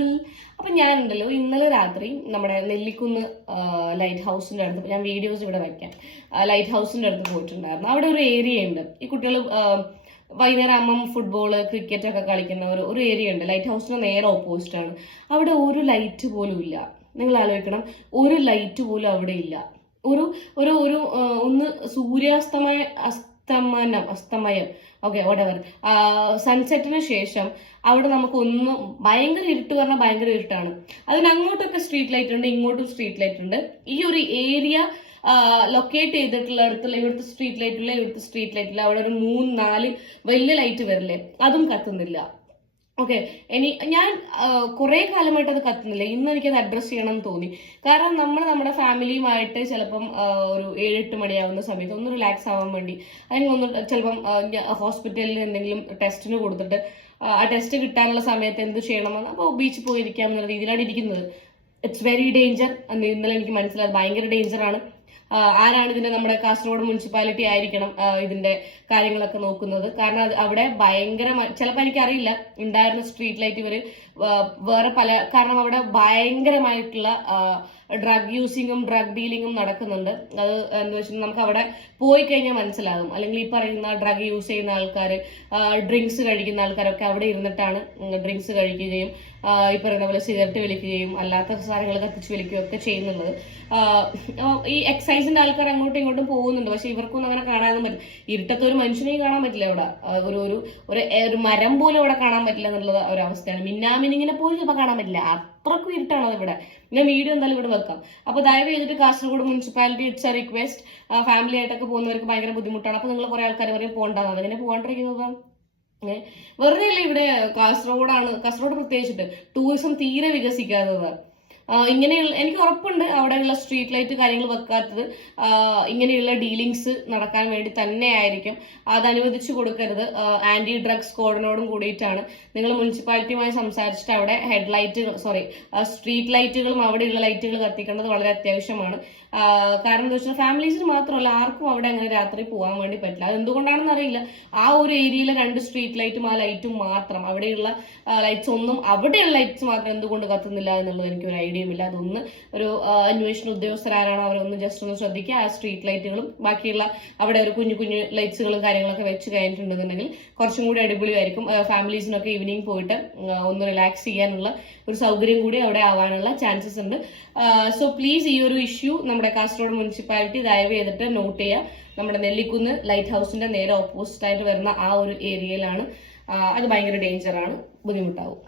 People അപ്പൊ ഞാനുണ്ടല്ലോ ഇന്നലെ രാത്രി നമ്മുടെ നെല്ലിക്കുന്ന് ലൈറ്റ് ഹൗസിന്റെ അടുത്ത് ഞാൻ വീഡിയോസ് ഇവിടെ വയ്ക്കാം. ലൈറ്റ് ഹൗസിന്റെ അടുത്ത് പോയിട്ടുണ്ടായിരുന്നു. അവിടെ ഒരു ഏരിയ ഉണ്ട്. ഈ കുട്ടികൾ വൈകുന്നേരം ആകുമ്പം ഫുട്ബോൾ ക്രിക്കറ്റ് ഒക്കെ കളിക്കുന്ന ഒരു ഒരു ഏരിയ ഉണ്ട്. ലൈറ്റ് ഹൗസിന് നേരെ ഓപ്പോസിറ്റ് ആണ്. അവിടെ ഒരു ലൈറ്റ് പോലും ഇല്ല. നിങ്ങൾ ആലോചിക്കണം ഒരു ലൈറ്റ് പോലും അവിടെ ഇല്ല. ഒരു ഒരു ഒരു ഒന്ന് സൂര്യാസ്തമയ അസ്തമനം അസ്തമയം. ഓക്കെ വടവർ സൺസെറ്റിന് ശേഷം അവിടെ നമുക്ക് ഒന്നും ഭയങ്കര ഇരുട്ട് പറഞ്ഞാൽ ഭയങ്കര ഇരുട്ടാണ്. അതിന് അങ്ങോട്ടൊക്കെ സ്ട്രീറ്റ് ലൈറ്റ് ഉണ്ട് ഇങ്ങോട്ടും സ്ട്രീറ്റ് ലൈറ്റ് ഉണ്ട്. ഈ ഒരു ഏരിയ ലൊക്കേറ്റ് ചെയ്തിട്ടുള്ള അടുത്തുള്ള ഇവിടുത്തെ സ്ട്രീറ്റ് ലൈറ്റില്ല ഇവിടുത്തെ സ്ട്രീറ്റ് ലൈറ്റില്ല അവിടെ ഒരു മൂന്ന് നാല് വലിയ ലൈറ്റ് വരില്ലേ? അതും കത്തുന്നില്ല. ഓക്കെ ഇനി ഞാൻ കുറെ കാലമായിട്ട് അത് കത്തുന്നില്ല. ഇന്ന് എനിക്കത് അഡ്രസ്സ് ചെയ്യണം എന്ന് തോന്നി. കാരണം നമ്മൾ നമ്മുടെ ഫാമിലിയുമായിട്ട് ചിലപ്പം ഒരു ഏഴെട്ട് മണിയാവുന്ന സമയത്ത് ഒന്ന് റിലാക്സ് ആവാൻ വേണ്ടി അല്ലെങ്കിൽ ഒന്ന് ചിലപ്പം ഹോസ്പിറ്റലിൽ എന്തെങ്കിലും ടെസ്റ്റിന് കൊടുത്തിട്ട് ആ, ടെസ്റ്റ് കിട്ടാനുള്ള സമയത്ത് എന്ത് ചെയ്യണമെന്ന് അപ്പോൾ ബീച്ചിൽ പോയിരിക്കാം എന്നുള്ള രീതിയിലാണ് ഇരിക്കുന്നത്. ഇറ്റ്സ് വെരി ഡേഞ്ചർ ഇന്നലെ എനിക്ക് മനസ്സിലായത് ഭയങ്കര ഡേഞ്ചറാണ് ആരാണ് ഇതിന്റെ നമ്മുടെ കാസർഗോഡ് മുനിസിപ്പാലിറ്റി ആയിരിക്കണം ഇതിന്റെ കാര്യങ്ങളൊക്കെ നോക്കുന്നത്. കാരണം അവിടെ ഭയങ്കര ചിലപ്പോൾ എനിക്കറിയില്ല ഉണ്ടായിരുന്ന സ്ട്രീറ്റ് ലൈറ്റ് ഇവർ വേറെ പല കാരണം അവിടെ ഭയങ്കരമായിട്ടുള്ള ഡ്രഗ് യൂസിങ്ങും ഡ്രഗ് ഡീലിങ്ങും നടക്കുന്നുണ്ട്. അത് എന്ന് വെച്ചാൽ നമുക്ക് അവിടെ പോയി കഴിഞ്ഞാൽ മനസ്സിലാകും. അല്ലെങ്കിൽ ഈ പറയുന്ന ഡ്രഗ് യൂസ് ചെയ്യുന്ന ആൾക്കാർ ഡ്രിങ്ക്സ് കഴിക്കുന്ന ആൾക്കാരൊക്കെ അവിടെ ഇരുന്നിട്ടാണ് ഡ്രിങ്ക്സ് കഴിക്കുകയും ഈ പറയുന്ന പോലെ സിഗരറ്റ് വലിക്കുകയും അല്ലാത്ത സാധനങ്ങൾ കത്തിച്ച് വലിക്കുകയും ഒക്കെ ചെയ്യുന്നുള്ളത്. ഈ എക്സൈസിന്റെ ആൾക്കാർ അങ്ങോട്ടും ഇങ്ങോട്ടും പോകുന്നുണ്ട്. പക്ഷെ ഇവർക്കൊന്നും അങ്ങനെ കാണാനൊന്നും പറ്റില്ല. ഇരുട്ടത്ത് ഒരു മനുഷ്യനെയും കാണാൻ പറ്റില്ല അവിടെ ഒരു ഒരു ഒരു ഒരു മരം പോലും അവിടെ കാണാൻ പറ്റില്ല എന്നുള്ളത് ഒരവസ്ഥയാണ് മിന്നാമിനിങ്ങിനെ പോലും ഇപ്പൊ കാണാൻ പറ്റില്ല. അത്രക്കും ഇരുട്ടാണ് ഇവിടെ ഞാൻ വീഡിയോ എന്തായാലും ഇവിടെ വെക്കാം. അപ്പൊ ദയവ് ചെയ്തിട്ട് Kasaragod municipality it's a request family ആയിട്ടൊക്കെ പോകുന്നവർക്ക് ഭയങ്കര ബുദ്ധിമുട്ടാണ്. അപ്പൊ നിങ്ങൾ കുറെ ആൾക്കാർ പറയും പോകണ്ടാന്ന് അതിനെ പോകാണ്ടിരിക്കുന്നത് ഏ, വെറുതെ ഇവിടെ ഇവിടെ കാസർഗോഡാണ് കാസർഗോഡ് പ്രത്യേകിച്ചിട്ട് ടൂറിസം തീരെ വികസിക്കാത്തത്. ഇങ്ങനെയുള്ള എനിക്ക് ഉറപ്പുണ്ട് അവിടെയുള്ള സ്ട്രീറ്റ് ലൈറ്റ് കാര്യങ്ങൾ വെക്കാത്തത്. ഇങ്ങനെയുള്ള ഡീലിങ്സ് നടക്കാൻ വേണ്ടി തന്നെ ആയിരിക്കും. അത് അനുവദിച്ചു കൊടുക്കരുത്. ആന്റി ഡ്രഗ്സ് കോഡിനോടും കൂടിയിട്ടാണ്. നിങ്ങൾ മുനിസിപ്പാലിറ്റിയുമായി സംസാരിച്ചിട്ട് അവിടെ ഹെഡ് ലൈറ്റുകൾ സോറി സ്ട്രീറ്റ് ലൈറ്റുകളും അവിടെയുള്ള ലൈറ്റുകൾ കത്തിക്കേണ്ടത് വളരെ അത്യാവശ്യമാണ്. കാരണം എന്താ വെച്ചാൽ ഫാമിലീസിന് മാത്രമല്ല ആർക്കും അവിടെ അങ്ങനെ രാത്രി പോകാൻ വേണ്ടി പറ്റില്ല. അത് എന്തുകൊണ്ടാണെന്ന് അറിയില്ല. ആ ഒരു ഏരിയയിലെ രണ്ട് സ്ട്രീറ്റ് ലൈറ്റും ആ ലൈറ്റും മാത്രം. അവിടെയുള്ള ലൈറ്റ്സ് ഒന്നും അവിടെയുള്ള ലൈറ്റ്സ് മാത്രം എന്തുകൊണ്ട് കത്തുന്നില്ല എന്നുള്ളത് എനിക്ക് ഒരു ഇല്ല അതൊന്ന് ഒരു അന്വേഷണ ഉദ്യോഗസ്ഥർ ആരാണോ അവരൊന്ന് ജസ്റ്റ് ഒന്ന് ശ്രദ്ധിക്കുക. ആ സ്ട്രീറ്റ് ലൈറ്റുകളും ബാക്കിയുള്ള അവിടെ ഒരു കുഞ്ഞു കുഞ്ഞു ലൈറ്റ്സുകളും കാര്യങ്ങളൊക്കെ വെച്ച് കഴിഞ്ഞിട്ടുണ്ടെന്നുണ്ടെങ്കിൽ കുറച്ചും കൂടി അടിപൊളിയായിരിക്കും. ഫാമിലീസിനൊക്കെ ഈവനിങ് പോയിട്ട് ഒന്ന് റിലാക്സ് ചെയ്യാനുള്ള ഒരു സൗകര്യം കൂടി അവിടെ ആവാനുള്ള ചാൻസസ് ഉണ്ട്. സോ പ്ലീസ് ഈ ഒരു ഇഷ്യൂ നമ്മുടെ കാസർഗോഡ് മുനിസിപ്പാലിറ്റി ദയവ് ചെയ്തിട്ട് നോട്ട് ചെയ്യുക. നമ്മുടെ നെല്ലിക്കുന്ന് ലൈറ്റ് ഹൗസിന്റെ നേരെ ഓപ്പോസിറ്റ് ആയിട്ട് വരുന്ന ആ ഒരു ഏരിയയിലാണ് അത് ഭയങ്കര ഡേഞ്ചറാണ് ബുദ്ധിമുട്ടാവും.